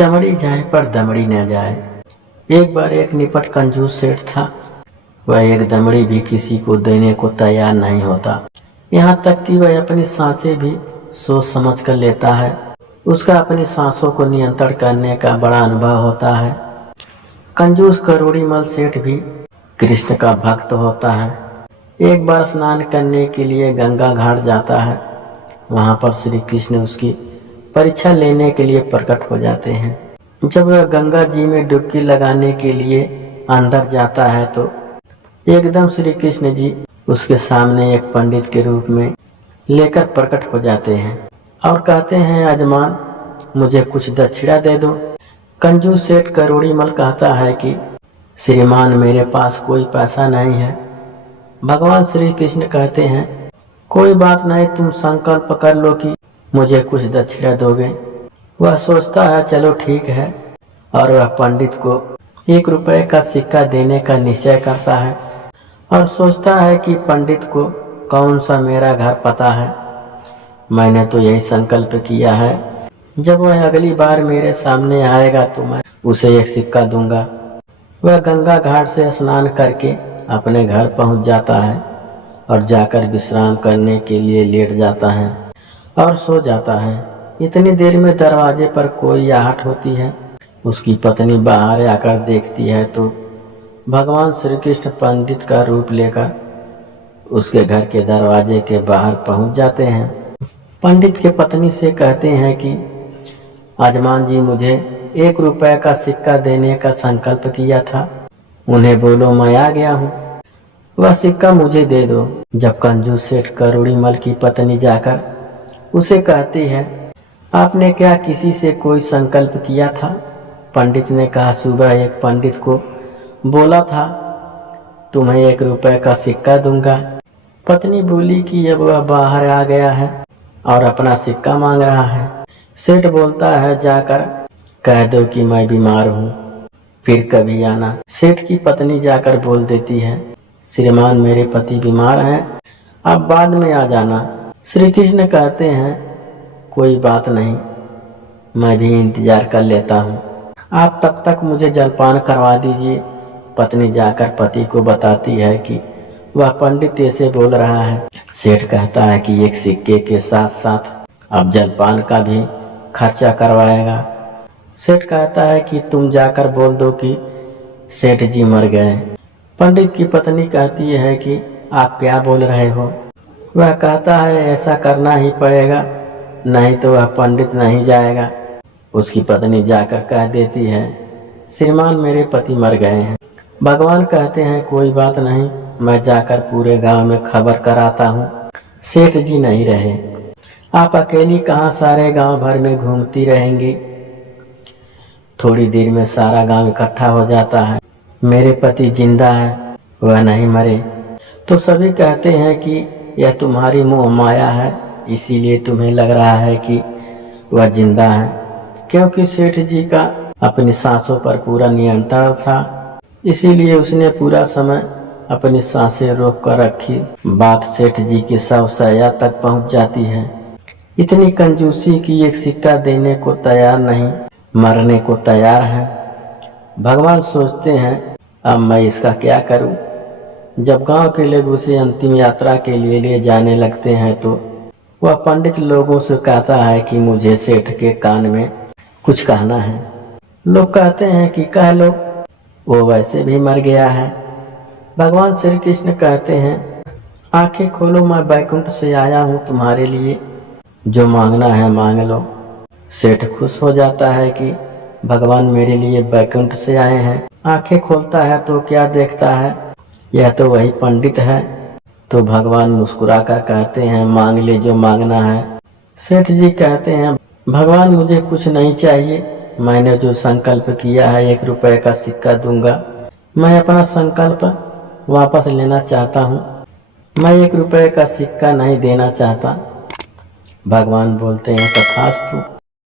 चमड़ी जाए पर दमड़ी न जाए। एक बार एक निपट कंजूस सेठ था। वह एक दमड़ी भी किसी को देने को तैयार नहीं होता। यहाँ तक कि वह अपनी सांसें भी सोच समझ कर लेता है। उसका अपनी सांसों को नियंत्रण करने का बड़ा अनुभव होता है। कंजूस करोड़ीमल सेठ भी कृष्ण का भक्त होता है। एक बार स्नान करने के लिए गंगा घाट जाता है। वहाँ पर श्री कृष्ण उसकी परीक्षा लेने के लिए प्रकट हो जाते हैं। जब वह गंगा जी में डुबकी लगाने के लिए अंदर जाता है तो एकदम श्री कृष्ण जी उसके सामने एक पंडित के रूप में लेकर प्रकट हो जाते हैं और कहते हैं, यजमान मुझे कुछ दक्षिणा दे दो। कंजूस सेठ करोड़ीमल कहता है कि श्रीमान मेरे पास कोई पैसा नहीं है। भगवान श्री कृष्ण कहते हैं, कोई बात नहीं, तुम संकल्प कर लो कि मुझे कुछ दक्षिणा दोगे। वह सोचता है चलो ठीक है, और वह पंडित को 1 रुपए का सिक्का देने का निश्चय करता है और सोचता है कि पंडित को कौन सा मेरा घर पता है। मैंने तो यही संकल्प किया है, जब वह अगली बार मेरे सामने आएगा तो मैं उसे 1 सिक्का दूंगा। वह गंगा घाट से स्नान करके अपने घर पहुंच जाता है और जाकर विश्राम करने के लिए लेट जाता है और सो जाता है। इतनी देर में दरवाजे पर कोई आहट होती है। उसकी पत्नी बाहर आकर देखती है तो भगवान श्री कृष्ण पंडित का रूप लेकर उसके घर के दरवाजे के बाहर पहुंच जाते हैं। पंडित के पत्नी से कहते हैं कि यजमान जी मुझे 1 रुपए का सिक्का देने का संकल्प किया था, उन्हें बोलो मैं आ गया हूँ, वह सिक्का मुझे दे दो। जब कंजूस सेठ करोड़ीमल की पत्नी जाकर उसे कहती है, आपने क्या किसी से कोई संकल्प किया था? पंडित ने कहा, सुबह एक पंडित को बोला था तुम्हें 1 रुपए का सिक्का दूंगा। पत्नी बोली कि अब वह बाहर आ गया है और अपना सिक्का मांग रहा है। सेठ बोलता है, जाकर कह दो कि मैं बीमार हूँ, फिर कभी आना। सेठ की पत्नी जाकर बोल देती है, श्रीमान मेरे पति बीमार हैं, आप बाद में आ जाना। श्री कृष्ण कहते हैं, कोई बात नहीं, मैं भी इंतजार कर लेता हूँ, आप तब तक मुझे जलपान करवा दीजिए। पत्नी जाकर पति को बताती है कि वह पंडित ऐसे बोल रहा है। सेठ कहता है कि 1 सिक्के के साथ साथ अब जलपान का भी खर्चा करवाएगा। सेठ कहता है कि तुम जाकर बोल दो कि सेठ जी मर गए। पंडित की पत्नी कहती है कि आप क्या बोल रहे हो? वह कहता है, ऐसा करना ही पड़ेगा, नहीं तो वह पंडित नहीं जाएगा। उसकी पत्नी जाकर कह देती है, श्रीमान मेरे पति मर गए हैं। भगवान कहते हैं, कोई बात नहीं, मैं जाकर पूरे गांव में खबर कराता हूँ, सेठ जी नहीं रहे। आप अकेली कहाँ सारे गांव भर में घूमती रहेंगी। थोड़ी देर में सारा गांव इकट्ठा हो जाता है, मेरे पति जिंदा है, वह नहीं मरे। तो सभी कहते हैं कि यह तुम्हारी मोह माया है, इसीलिए तुम्हें लग रहा है कि वह जिंदा है, क्योंकि सेठ जी का अपनी सांसों पर पूरा नियंत्रण था, इसीलिए उसने पूरा समय अपनी सांसें रोक कर रखी। बात सेठ जी के शव शैया तक पहुंच जाती है। इतनी कंजूसी की 1 सिक्का देने को तैयार नहीं, मरने को तैयार है। भगवान सोचते हैं, अब मैं इसका क्या करूं? जब गांव के लोग उसे अंतिम यात्रा के लिए ले जाने लगते हैं तो वह पंडित लोगों से कहता है कि मुझे सेठ के कान में कुछ कहना है। लोग कहते हैं कि कह लो, वो वैसे भी मर गया है। भगवान श्री कृष्ण कहते हैं, आंखें खोलो, मैं बैकुंठ से आया हूँ तुम्हारे लिए, जो मांगना है मांग लो। सेठ खुश हो जाता है कि भगवान मेरे लिए बैकुंठ से आए हैं। आंखें खोलता है तो क्या देखता है, यह तो वही पंडित है। तो भगवान मुस्कुराकर कहते हैं, मांग ले जो मांगना है। सेठ जी कहते हैं, भगवान मुझे कुछ नहीं चाहिए, मैंने जो संकल्प किया है 1 रुपए का सिक्का दूंगा। मैं अपना संकल्प वापस लेना चाहता हूँ, मैं 1 रुपए का सिक्का नहीं देना चाहता। भगवान बोलते हैं, तथास्तु।